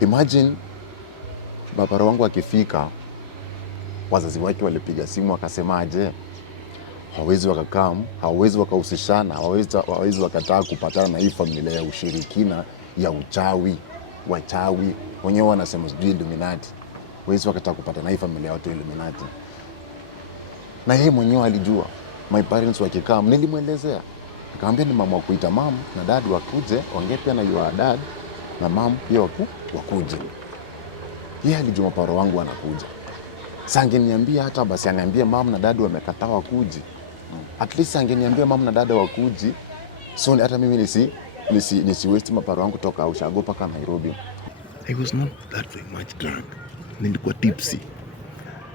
Imagine baba wangu akifika, wazazi wake walipiga simu wakasemaje, hawezi wakakaa, hawezi wakahusishana, hawezi wakataa kupatana na hii familia ya ushirikina ya uchawi, wachawi wenyewe wanasema sijui Illuminati. Hawezi wakataa kupatana na hii familia yote Illuminati. Na yeye mwenyewe alijua. My parents wakikaa, nilimwelezea, nikamwambia ni mama kuita mom na dad wakuje, ongea pia na your dad na mom pia wakuje. Yeye alijua paro wangu anakuja. Sangeniambia hata basi aniambie mom na dad wamekataa wakuji. At least angeniambia mom na dada wakuji, so hata mimi nisi waste maparo wangu toka Ushago paka Nairobi. I was not that very much drunk. Nilikuwa tipsy.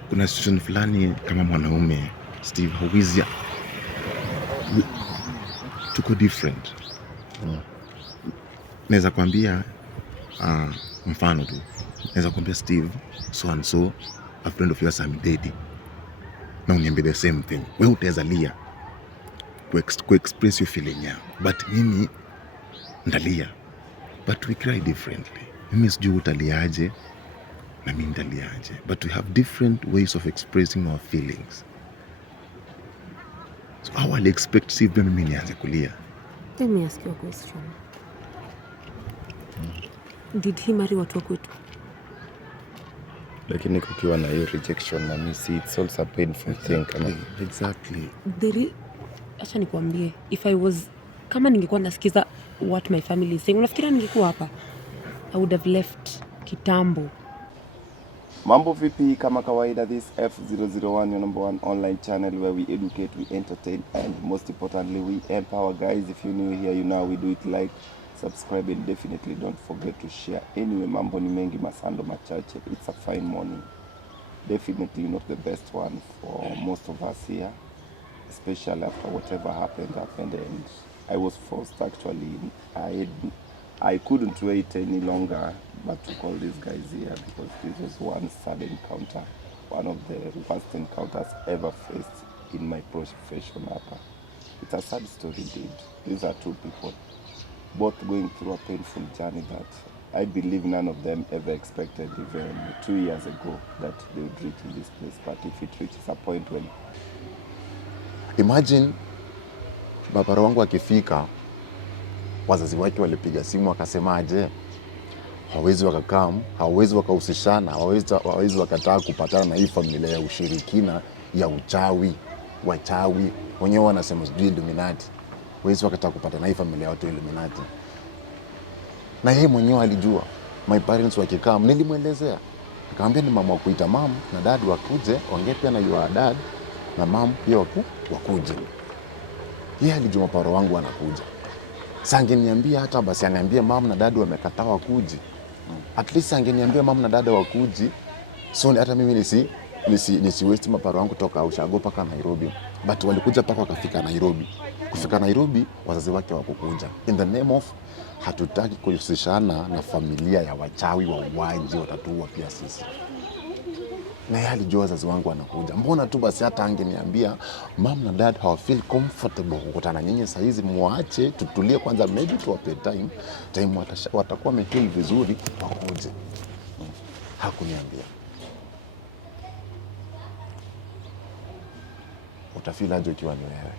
Kuna situation fulani kama mwanaume Steve hawezi, tuko different. Naweza kuambia mfano tu. Naweza kuambia Steve, so and so a friend of yours I'm dating. Na uniambie the same thing. Wewe utaweza lia express your feeling ya, but mimi ndalia, but we cry differently. Mimi sijui utaliaje na mimi ndaliaje, but we have different ways of expressing our feelings. So how will expect see mimi nianze kulia? Let me ask you a question. Did he marry watu wa kwetu? Lakini kukiwa na hiyo rejection na mimi see it's also a painful thing. Exactly. Acha nikwambie, if I was, kama ningekuwa nasikiza what my family is saying, unafikiria ningekuwa hapa? I would have left kitambo. Mambo vipi, kama kawaida, this F001, your number one online channel where we educate, we entertain, and most importantly we empower. Guys, if you're new here, you know we do it, like, subscribe, and definitely don't forget to share. Anyway, mambo ni mengi, masando machache. It's a fine morning, definitely not the best one for most of us here, especially after whatever happened, and I was forced, actually. I couldn't wait any longer but to call these guys here, because this was one sad encounter, one of the worst encounters ever faced in my profession. It's a sad story indeed. These are two people, both going through a painful journey that I believe none of them ever expected, even 2 years ago, that they would reach in this place. But if it reaches a point when... Imagine baba wangu akifika, wazazi wake walipiga simu wakasemaje, hawezi wakakaa, hawezi wakahusishana, hawezi wakataa kupatana na hii familia ya ushirikina ya uchawi, wachawi wenyewe wanasema sijui Illuminati. Hawezi wakataa kupatana na hii familia yote Illuminati. Na yeye mwenyewe alijua. My parents wakikaa, nilimwelezea, nikamwambia ni mama kuita mom na dad wakuje, ongea pia na your dad na mom pia wakuje. Yeye alijua paro wangu anakuja. Sangeniambia hata basi aniambie mom na dad wamekataa wakuji. At least angeniambia mom na dada wakuji, so hata mimi nisi waste maparo wangu toka Ushago paka Nairobi. But walikuja paka wakafika Nairobi. Kufika Nairobi, wazazi wake wakukuja in the name of hatutaki kuhusishana na familia ya wachawi wa uwaji, watatuua pia sisi. Na yeye alijua wazazi wangu wanakuja. Mbona tu basi hata angeniambia mom na dad hawa feel comfortable kukutana nyinyi saa hizi, muache tutulie kwanza, maybe tuwape time watakuwa wamefeel vizuri wakuje. Hakuniambia. Utafeel aje ukiwa ni wewe?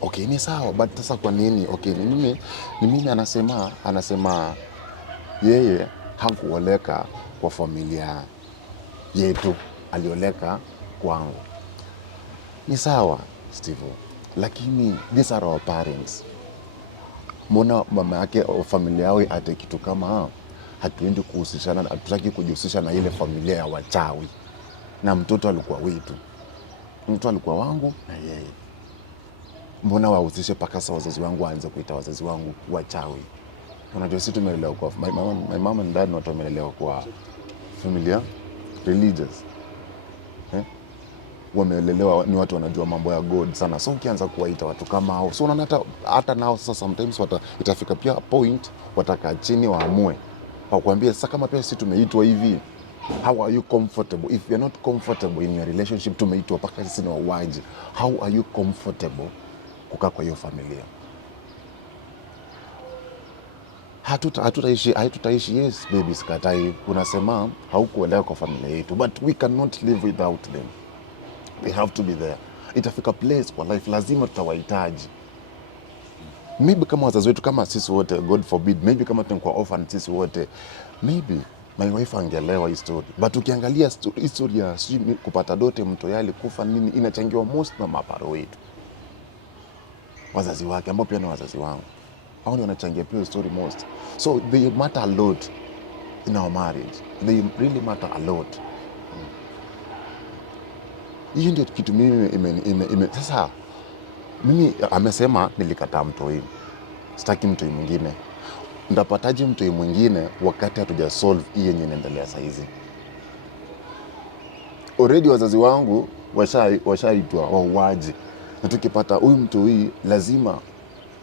Okay, ni sawa, but sasa kwa nini? Okay, ni mimi anasema yeye hakuoleka kwa familia yetu, alioleka kwangu. Ni sawa, Steve, lakini these are our parents. Mbona mama yake au familia yao ate kitu kama hatuendi kuhusishana, hatutaki kujihusisha na ile familia ya wachawi? Na mtoto alikuwa wetu, mtoto alikuwa wangu na yeye. Mbona wahusishe paka sa wazazi wangu waanze kuita wazazi wangu wachawi? Unajua sisi tumelelewa kwa my mom and dad, watu wamelelewa kwa familia religious. Wamelelewa ni watu wanajua mambo ya God sana. So ukianza kuwaita watu kama hao, so unaona hata nao sasa sometimes itafika pia point wataka chini waamue. Wakwambie sasa kama pia sisi tumeitwa hivi, how are you comfortable? If you're not comfortable in your relationship, tumeitwa paka sisi ni wauaji, how are you comfortable kukaa kwa hiyo familia? hatutaishi. Yes baby, sikatai, unasema haukuelewa kwa familia yetu, but we cannot live without them. They have to be there. Itafika place kwa life lazima tutawahitaji. Maybe kama wazazi wetu, kama sisi wote, God forbid, maybe kama tunakuwa orphan sisi wote, maybe my wife angelewa history. But ukiangalia history ya kupata dote, mtu yale kufa nini, inachangiwa most na maparo wetu, wazazi wake ambao pia ni wazazi wangu. Hao ndio wanachangia pia story most. So they matter a lot in our marriage. They really matter a lot. Hiyo ndio kitu mimi sasa mimi amesema nilikataa mtoi. Sitaki mtoi mwingine. Ndapataje mtoi mwingine wakati hatuja solve hii yenye inaendelea saa hizi? Already wazazi wangu washaitwa wauaji. Na tukipata huyu mtoi lazima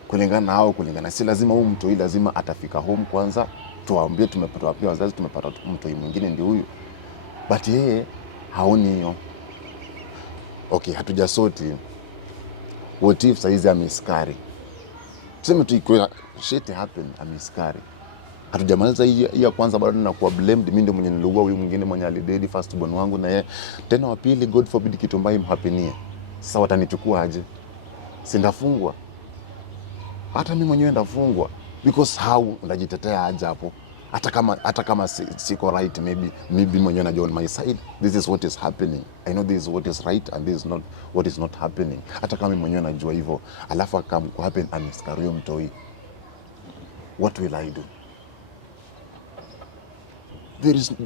kulingana nao, kulingana si lazima huyu mtoi lazima atafika home kwanza tuwaambie tumepata wazazi tumepata mtoi mwingine ndio huyu. But yeye haoni hiyo. Okay, hatujasoti. What if saizi ameskari? Tuseme tu iko shit happen, ameskari. Hatujamaliza hii ya kwanza, bado ninakuwa blamed mimi ndio mwenye niliua huyu mwingine mwenye alidedi first born wangu, na yeye tena wa pili, God forbid kitu mbaya imhapenie. Sasa watanichukua aje? Sindafungwa. Hata mimi mwenyewe ndafungwa because how ndajitetea aje hapo? Hata kama siko right, maybe mwenyewe najua on my side this is what is happening. I know this is what is right and this is not what is not happening. Hata kama mwenyewe najua hivyo, alafu akam happen amiskario mtoi, what will I do?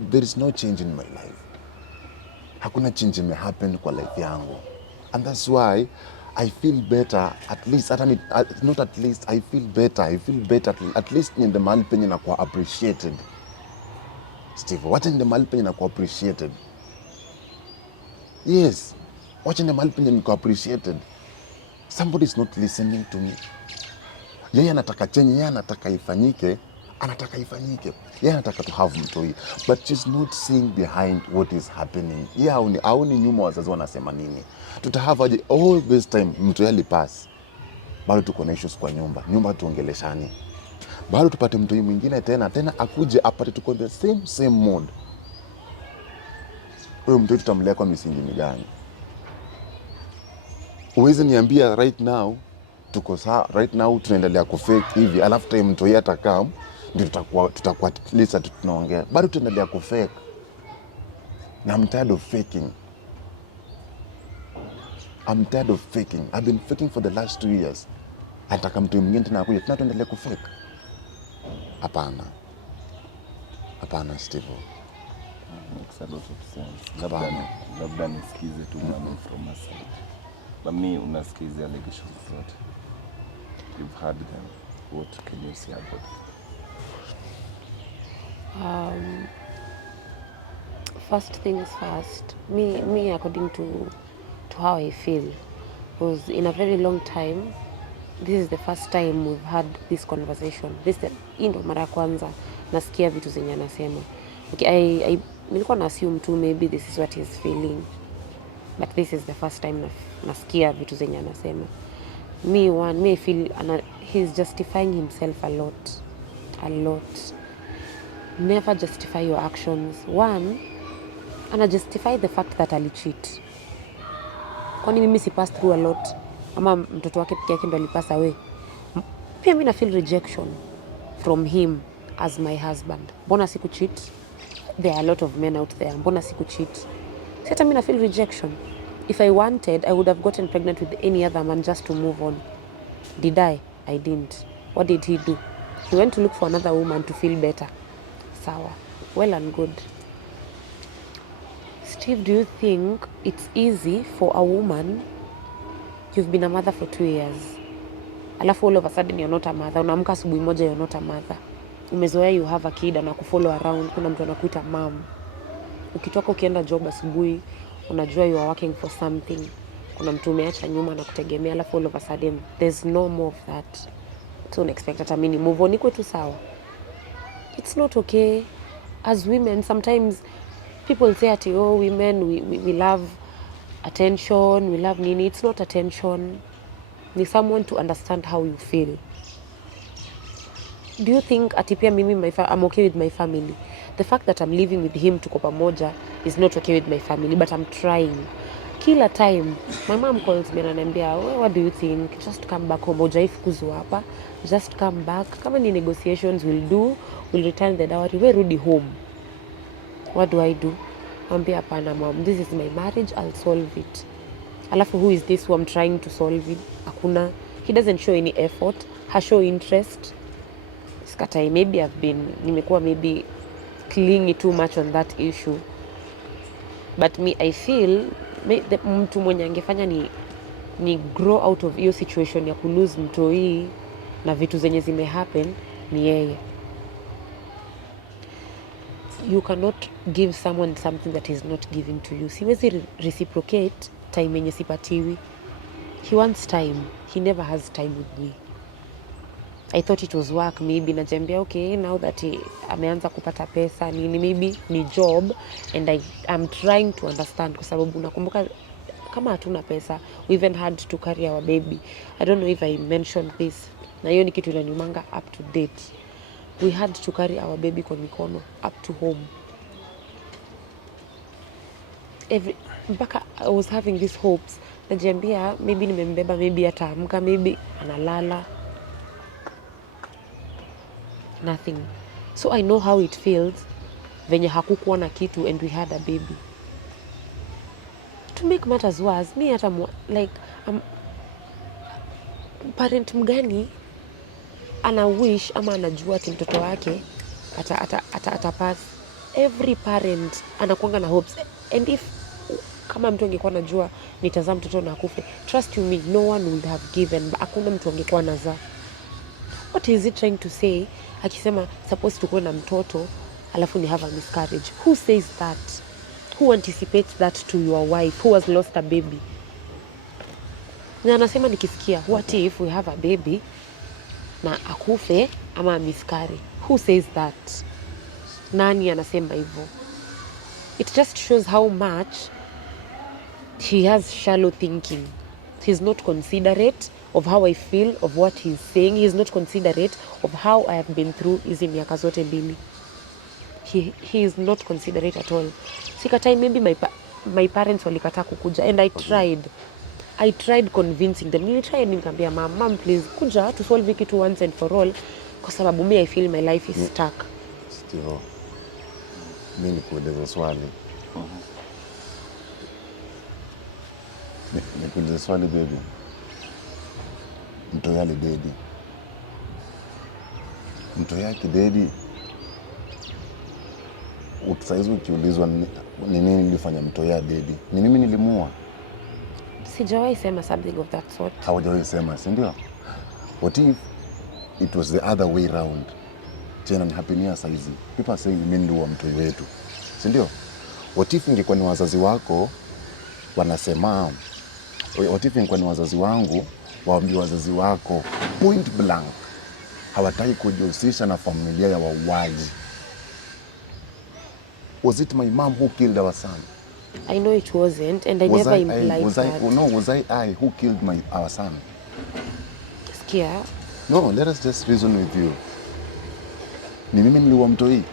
There is no change in my life. Hakuna change ime happen kwa life yangu, and that's why I feel better at least. Not at least, I feel better at least in the mahali penye nakuwa appreciated. Steve, wacha in the mahali penye nakuwa appreciated. Yes, wacha in the mahali penye nakuwa appreciated. Somebody is not listening to me. Yeye anataka chenye, yeye anataka ifanyike, yeye anataka to have mtoi, but she's not seeing behind what is happening. Yeye haoni nyuma wazazi wanasema nini. Tutahave aje all this time mtoi alipass, bado tuko na issues kwa nyumba tuongeleshani, bado tupate mtoi mwingine tena akuje apate tuko the same mode. Huyo mtoi tutamlea kwa misingi gani? Uweze niambia right now tuko sawa, right now tunaendelea kufake hivi, alafu time mtoi atakaa ndio tutakuwa at least tunaongea, bado tunaendelea kufake. Na I'm tired of faking. I've been faking for the last 2 years. Ataka mtu mwingine tena akuje tena tuendelee kufake? Hapana Steve. Makes a lot of sense. Labda nisikize tu mambo from a side. Mami, unasikiza allegations zote. You've heard them. What can you say about it? First things first, me according to how I feel, because in a very long time, this is the first time we've had this conversation. Ndo mara kwanza nasikia vitu zenye anasema. Okay, nilikuwa na assume tu maybe this is what he's feeling, but this is the first time nasikia vitu zenye anasema. Me feel he's justifying himself a lot. Never justify your actions. One, ana justify the fact that alicheat. Kwani mimi si pass through a lot? Ama mtoto wake peke yake ndo alipass away? Pia mimi na feel rejection from him as my husband. Mbona siku cheat? There are a lot of men out there. Mbona siku cheat? Sasa mimi na feel rejection. If I wanted, I would have gotten pregnant with any other man just to move on. Did I? I didn't. What did he do? He went to look for another woman to feel better. Sawa. Well and good. Steve, do you think it's easy for a woman, you've been a mother for 2 years, alafu all of a sudden you're not a mother, unaamka asubuhi moja you're not a mother, umezoea you have a kid, anakufollow around, kuna mtu anakuita mom, ukitoka ukienda job asubuhi unajua you are working for something, kuna mtu umeacha nyuma na kutegemea, alafu all of a sudden there's no more of that. So unexpect hata mimi move on iko tu sawa. It's not okay. As women, sometimes people say that, oh, women, we love attention, we love nini. It's not attention. Need someone to understand how you feel. do you think ati pia mimi I'm okay with my family? The fact that I'm living with him tuko pamoja is not okay with my family, but I'm trying. Kila time my mom calls me and ananiambia, what do you think? Just come back home. Hujaifukuzwa hapa. Just come back. Kama ni negotiations we'll return the dowry. We rudi home. What do? Ambia hapana mom, this is my marriage, I'll solve it. Alafu who is this who I'm trying to solve it? Hakuna. He doesn't show any effort. Hashow interest. Skatai, maybe nimekuwa maybe clingy too much on that issue. But me, I feel mtu mwenye angefanya ni grow out of hiyo situation ya kulose mtoi na vitu zenye happen ni yeye. You cannot give someone something that is not given to you. Siwezi reciprocate time yenye sipatiwi. He wants time. He never has time with me. I thought it was work maybe, najambia okay, now that ameanza kupata pesa maybe ni job, and I'm trying to understand kwa sababu nakumbuka kama hatuna pesa, we even had to carry our baby. I don't know if I mentioned this, na hiyo ni kitu inaniumanga up to date. We had to carry our baby kwa mikono up to home. Mpaka I was having these hopes, najambia maybe nimembeba, maybe ataamka, maybe analala. Nothing. So I know how it feels venye hakukuwa na kitu and we had a baby. To make matters worse, me hata parent mgani ana wish ama anajua ati mtoto wake atapass. Every parent anakuanga na hopes, and if kama mtu angekuwa anajua nitazaa mtoto na akufe, trust you me, no one would have given. Hakuna mtu angekuwa anazaa. What is it trying to say? Akisema supposed to kuwa na mtoto alafu ni have a miscarriage. Who says that? Who anticipates that to your wife who has lost a baby? Na anasema nikisikia, what if we have a baby na akufe ama miscarry? Who says that? Nani anasema hivyo? It just shows how much he has shallow thinking. He's not considerate of how I feel, of what he's saying. He's not considerate of how I have been through hizi miaka zote mbili. He is not considerate at all. Sikatai, maybe my parents walikataa kukuja, and I tried convincing them. Nilitry nikamwambia mom, please kuja to solve it once and for all, kwa sababu I feel my life is stuck. Still, mimi nikuuliza swali. Nikuuliza swali baby. Mto yale dedi. Mto yake dedi. Saizi ukiulizwa ni nini nilifanya mto ya dedi, ni mimi nilimua. Sijawahi sema something of that sort. Haujawahi sema, si ndio? What if it was the other way round? Tena ni happening saizi. People say mimi ndio mto wetu, si ndio? What if ingekuwa ni wazazi wako wanasema, what if ingekuwa ni wazazi wangu waambie wazazi wako point blank hawataki kujihusisha na familia ya wauaji? Was it my mom who killed our son? I know it wasn't, and I never implied that. Was I who killed our son? Skia. No, let us just reason with you. Ni mimi niliua mtoi.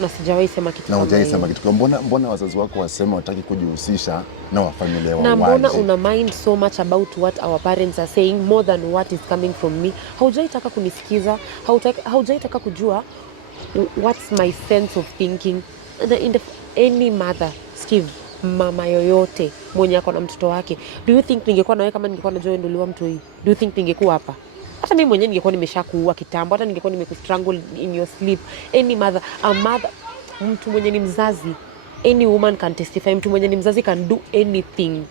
Na sijawahi sema kitu kama hiyo. Na hujawahi sema kitu. Mbona wazazi wako wasema wataki kujihusisha na wa familia wao? Na mbona una mind so much about what our parents are saying more than what is coming from me? Haujaitaka kunisikiza, haujaitaka kujua what's my sense of thinking. Any mother, Steve, mama yoyote mwenye ako na mtoto wake, do you think ningekuwa nawe kama ningekuwa najua ndio uliwa mtu hii? Do you think ningekuwa hapa? Hata mimi mwenyewe ningekuwa nimeshakuua kitambo, hata ningekuwa nimekustrangle in your sleep. Any mother, a mother, mtu mwenye ni mzazi, any woman can testify, mtu mwenye ni mzazi can do anything.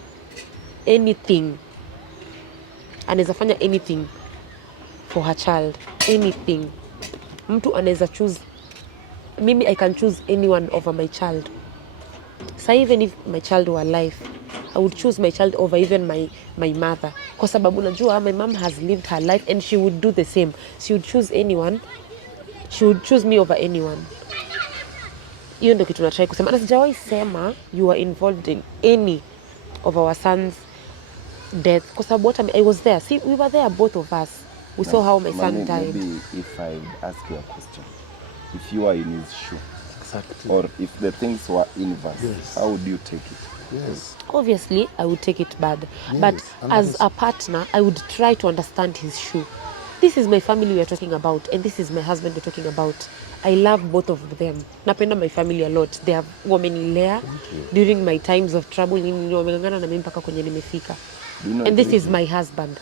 Anything. Anaweza fanya anything for her child. Anything. Mtu anaweza choose. Maybe I can choose anyone over my child. So even if my child were alive, I would choose my child over even my mother. Kwa sababu najua my mom has lived her life and she would do the same. She would choose anyone. She would choose me over anyone. Hiyo ndio kitu nataka kusema. Na sijawahi sema you are involved in any of our sons' death. Kwa sababu I was there. See, we were there, both of us. We saw how my son Mami, died. maybe if I ask you a question, if you are in his shoe, Exactly. or if the things were inverse, Yes. how would you take it? Yes. Obviously, I would take it bad. Yes, But and that as is- a partner, I would try to understand his shoe. This is my family we are talking about, and this is my husband we're talking about. I love both of them. Napenda my family a lot. They have wamenilea during my times of trouble. Wameng'ang'ana na mimi mpaka kwenye nimefika. Do you know And this it? is my husband.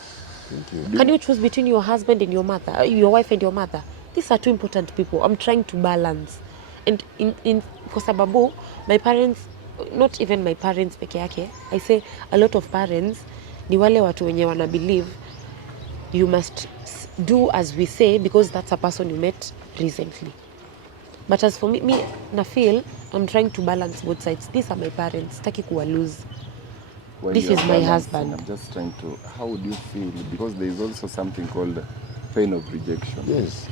Thank you. Can you choose between your husband and your mother, your wife and your mother? These are two important people. I'm trying to balance. And kwa sababu my parents, not even my parents peke yake, I say a lot of parents ni wale watu wenye wana believe you must do as we say because that's a person you met recently. But as for me na feel I'm trying to balance both sides. These are my parents. Sitaki kuwa lose. When This you are is my balancing, husband. I'm just trying to, how would you feel? Because there is also something called pain of rejection. Yes.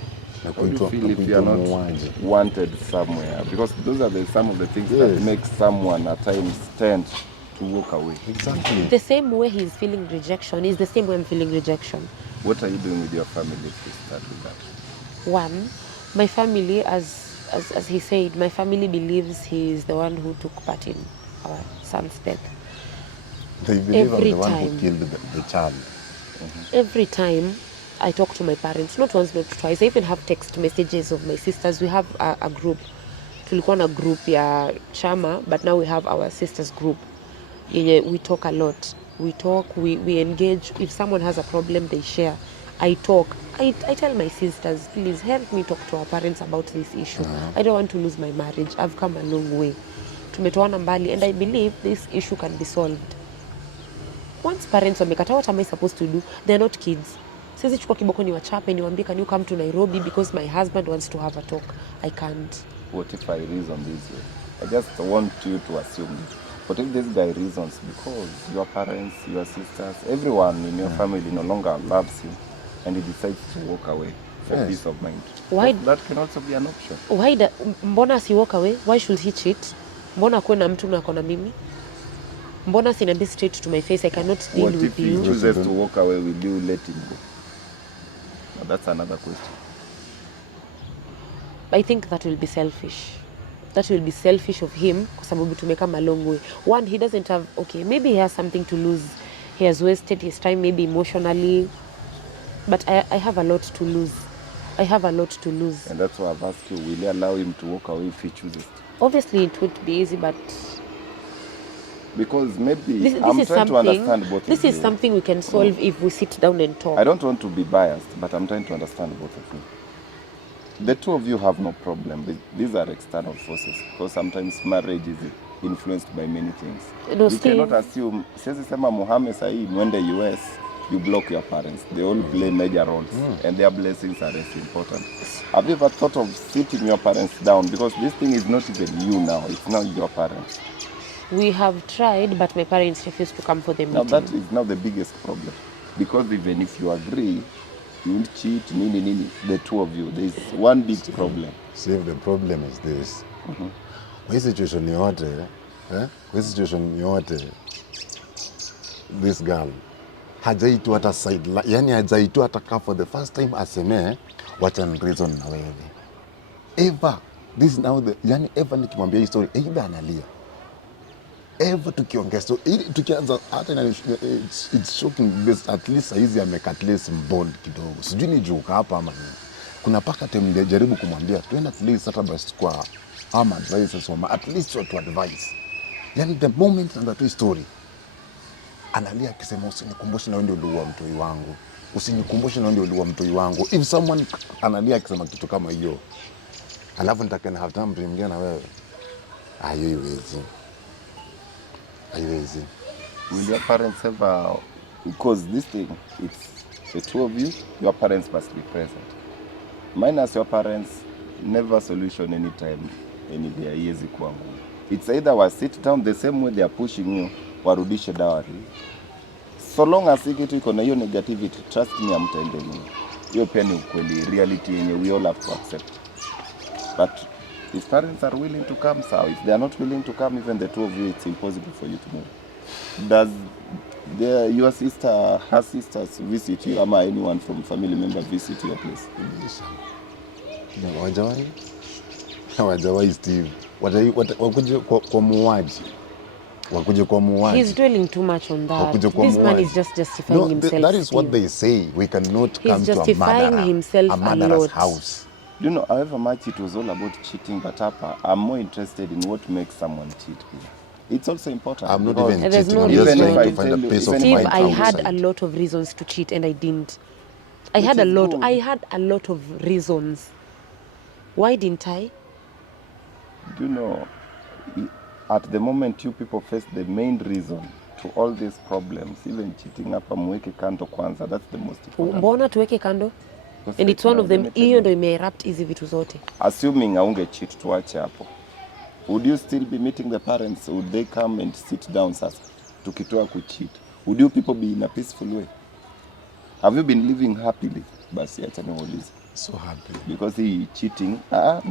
Na How do you kuitwa feel if you are kuitwa not muuaji. wanted somewhere? Because those are some of the things that Yes. make someone at times tend to walk away. Exactly. The same way he's feeling rejection is the same way I'm feeling rejection. What are you doing with your family if we start with that? One, my family, as he said, my family believes he is the one who took part in our son's death. They believe Every I'm the one time. who killed the child. Every time I talk to my parents, not once, not twice, I even have text messages of my sisters. We have a group. Tulikuwa na group ya chama, but now we have our sisters group. We talk a lot. We talk, we engage. If someone has a problem, they share. I talk. I tell my sisters, please help me talk to our parents about this issue. I don't want to lose my marriage. I've come a long way. Tumetoana mbali, and I believe this issue can be solved. Once parents wamekataa, what am I supposed to do? They're not kids. Siwezi chukua kiboko ni wachape niwaambie can you come to Nairobi because my husband wants to have a talk. I can't. What if I reason this way? I just want you to assume this. What if this guy reasons because your parents, your sisters, everyone in your family no longer loves him and he decides to walk away for Yes. peace of mind? Why- That can also be an option. Mbona si walk away? Why should he cheat? Mbona kuwe na mtu na ako na mimi? Mbona siniambie straight to my face I cannot deal What if with he you? chooses to walk away? Will you let him go? Now that's another question. I think that will be selfish. That will be selfish of him kwa sababu tumekama a long way. One, he doesn't have, okay, maybe he has something to lose. He has wasted his time maybe emotionally. But I have a lot to lose. I have a lot to lose. And that's why I've asked you, will you allow him to walk away if he chooses to? Obviously, it won't be easy, but Because maybe this I'm is trying to something. understand both This of is you. something we can solve if we sit down and talk. I don't want to be biased, but I'm trying to understand both of you. The two of you have no problem. These are external forces because sometimes marriage is influenced by many things. No, You still- cannot assume, siwezi sema Mohamed sahi mwende US, you block your parents. They all play major roles and their blessings are as important. Have you ever thought of sitting your parents down? Because this thing is not even you now, it's now your parents. We have tried, but my parents refused to come for the Now meeting. that is now the biggest problem. Because even if you agree, you will cheat, nini, the two of you, there is one big problem. See, the problem is this. Kwa hii situation yote, this girl hajaitu hata side, yani hajaitu hata kaa for the first time aseme wacha ni reason na wewe. Ever. This is now the, yani ever nikimwambia hii story, either analia. Ever tukiongea so tukianza hata it's shocking because at least saizi ameka at least mbond kidogo. Sijui ni juu hapa ama nini. Kuna paka time nilijaribu kumwambia twende at least hata basi kwa ama advice so at least to advise. Yani the moment and that story analia akisema usinikumbushe na wewe ndio uliua mtoi wangu. Usinikumbushe na wewe ndio uliua mtoi wangu. If someone analia akisema kitu kama hiyo, alafu nitakana have time mwingine na wewe. Haiwezi. Haiwezi. Will your parents ever, because this thing, it's the two of you, your parents must be present. Minus your parents, never solution anytime, any day, haiwezi kuwa ngumu. It's either wa sit down the same way they are pushing you, warudishe dowry. So long as hii kitu iko na hiyo negativity, trust me, hamtaendelea. Hiyo pia ni ukweli, reality yenye we all have to accept. But if parents are willing to come, so if they are not willing to come, even the two of you, it's impossible for you to move. Does your sister, her sisters visit you, ama anyone from family member visit your place? Hawajawahi Steve. Wakuje kwa muuaji. Wakuje kwa muuaji. He's dwelling too much on that. Wakuje kwa This man muuaji. is just justifying himself. That is Steve. what they say. We cannot He's come to justifying himself a a murderer's lot. house. You know, however much it was all about cheating, but I'm more interested in what makes someone cheat. It's also important. I'm not because even There's cheating. no I'm just reason. trying to Even find a if I peace tell of you- Steve, mind I had outside. a lot of reasons to cheat and I didn't. I Which had a is lot. good. I had a lot of reasons. Why didn't I? You know, at the moment you people face the main reason to all these problems, even cheating hapa mweke kando kwanza, that's the most important. Mbona tuweke kando? Because And right it's one now, of them. let me tell Hiyo you, ndo imeerupt hizi vitu zote. assuming aunge cheat, tuache hapo, would you still be meeting the parents? Would they come and sit down sasa tukitoa kucheat? Would you people be in a peaceful way? Have you been living happily? Basi acha niulize. So happy. Because he cheating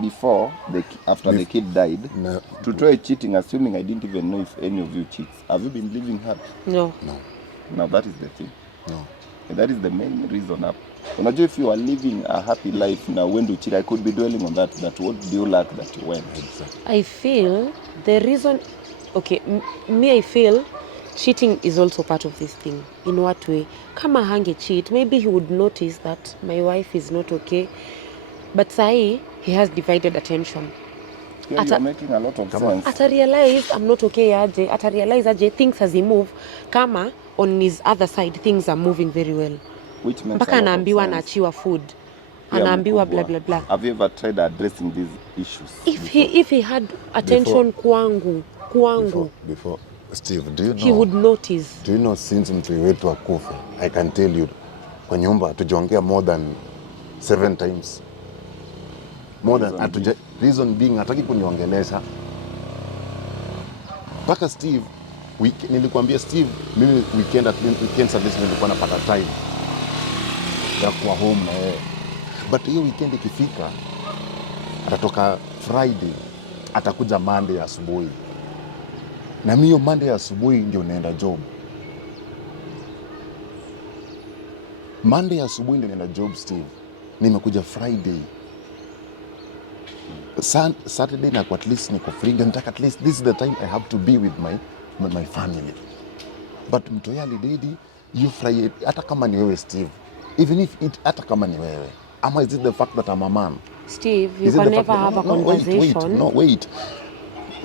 before after the kid died. No. To try cheating, assuming I didn't even know if any of you cheats. Have you been living happy? No. No. Now that is the thing. No. And that is the main reason up. Unajua, if you are living a happy life now, when you cheat, I could be dwelling on that what do you lack that you went? Exactly. I feel the reason, okay, me I feel cheating is also part of this thing. In what way? Kama hange cheat, maybe he would notice that my wife is not okay. But sahi, he has divided attention. Here you are making a lot of sense. Ata realize I'm not okay aje. Ata realize aje things as he move. Kama on his other side things are moving very well. Which makes Mpaka a lot of anaambiwa sense. anaachiwa food. Pia Anaambiwa mkubwa, blah blah blah. Have you ever tried addressing these issues? If he had attention kwangu, Before Steve, do you know? he would notice. Do you know since mtoi wetu akufe, I can tell you kwa nyumba tujaongea more than 7 times. More than reason being hataki kuniongelesha. Mpaka Steve, nilikwambia Steve, mimi weekends at least nilikuwa napata time ya kuwa home na yeye. But hiyo weekend ikifika, atatoka Friday, atakuja Monday asubuhi. Na mimi hiyo Monday asubuhi ndio naenda job. Monday asubuhi ndio naenda job Steve. Nimekuja Friday. Saturday na at least niko free. Ndio nataka at least this is the time I have to be with my family. But mtoi alidedi you Friday, hata kama ni wewe Steve. Even if hata kama ni wewe. Ama is it the fact that I'm a man? Steve, you can never have a conversation. Wait.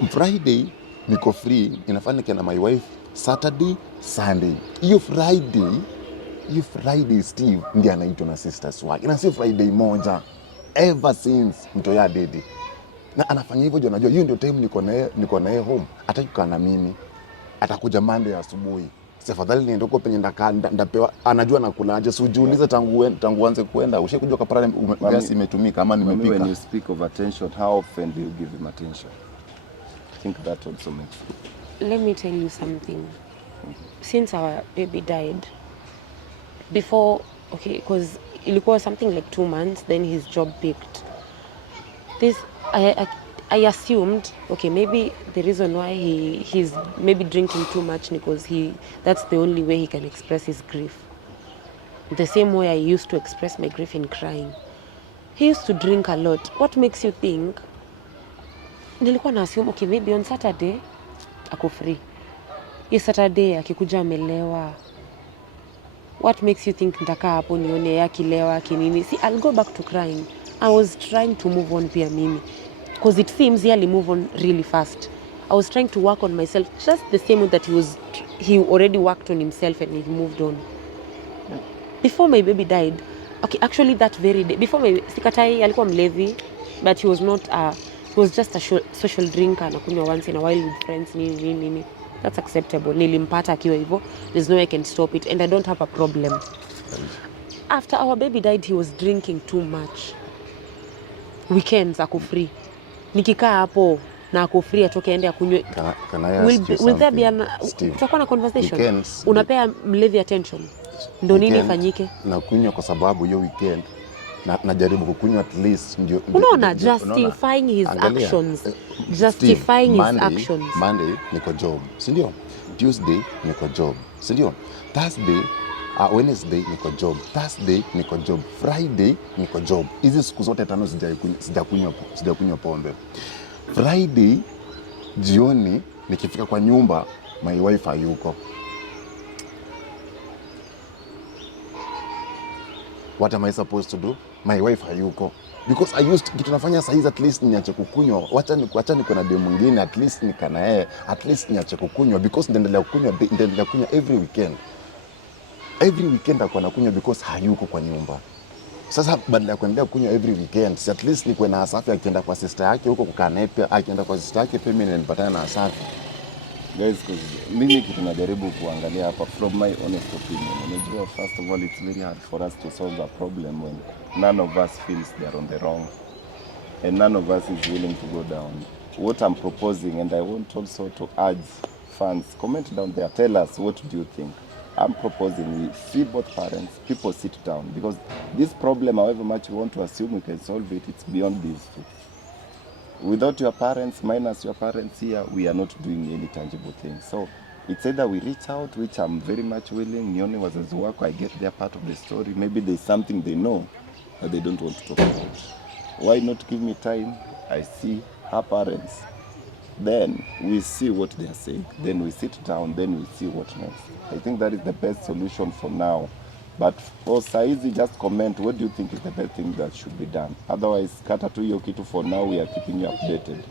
Friday niko free, inafaa nikienda na my wife Saturday, Sunday. Hiyo Friday Steve ndiye anaitwa na sisters wake. Na si Friday moja. Ever since mtoya dedi. Na anafanya hivyo juu anajua hiyo ndio time niko na yeye home. Hataki kukaa na mimi. Atakuja Monday asubuhi. Safadhali niende huko penye ndapewa, anajua nakulaje. Si ujiulize tangu anze kwenda. Ushakujua kapara gasi imetumika ama nimepika. When you speak of attention, how often do you give him attention? I think that also makes sense. Let me tell you something. Since our baby died, before, okay, because ilikuwa something like 2 months, then his job picked. This, I assumed, okay, maybe the reason why he's maybe drinking too much because that's the only way he can express his grief. The same way I used to express my grief in crying. He used to drink a lot. What makes you think? Nilikuwa na assume, okay, maybe on Saturday ako free. Yes, Saturday akikuja amelewa. What makes you think nitakaa hapo nione yakilewa kinini? See, I'll go back to crying. I was trying to move on pia mimi. Because it seems he move on really fast. I was trying to work on myself just the same way that he already worked on himself and he moved on. Before my baby died, okay, actually that very day, sikatai alikuwa mlevi, but he was just a social drinker, anakunywa once in a while with friends, nini. That's acceptable. Nilimpata akiwa hivyo. There's no way I can stop it and I don't have a problem. After our baby died, he was drinking too much. Weekends ako free. Nikikaa hapo na ako free atoke aende akunywe. Will there be tutakuwa na conversation? Weekends, unapea mlevi attention. Ndio nini ifanyike? Na kunywa kwa sababu hiyo weekend najaribu kukunywa at least ndio. Unaona, justifying his actions. Justifying his actions. Monday niko job, si ndio? Tuesday niko job, si ndio? Thursday Wednesday niko job, Thursday niko job, Friday niko job. Hizi siku zote 5 sijakunywa pombe. Friday jioni nikifika kwa nyumba, my wife hayuko. What am I supposed to do? My wife hayuko. Because kitu nafanya saa hizi, at least niache kukunywa. Wacha niko na demu mwingine, at least nikana yeye, at least niache kukunywa, because nitaendelea kunywa every weekend. Every weekend ako nakunywa because hayuko kwa nyumba. Sasa badala ya kuendelea kunywa every weekend, si at least nikuwe na Asafi akienda kwa sister yake huko kukaa naye, pia akienda kwa sister yake pia mimi nipatane na Asafi. Guys, mimi kitu najaribu kuangalia hapa from my honest opinion. Unajua, first of all, it's very hard for us to solve a problem when none of us feels they are on the wrong and none of us is willing to go down. What I'm proposing, and I want also to urge fans, comment down there, tell us what do you think. I'm proposing we see both parents, people sit down, because this problem, however much we want to assume we can solve it, it's beyond these two. Without your parents, minus your parents here, we are not doing any tangible things. So it's either we reach out, which I'm very much willing, nione wazazi wako, I get their part of the story. Maybe there's something they know that they don't want to talk about. Why not give me time? I see her parents. Then we see what they are saying. Then we sit down, then we see what next. I think that is the best solution for now. But for saizi, just comment, what do you think is the best thing that should be done? Otherwise, kata tu hiyo kitu for now, we are keeping you updated.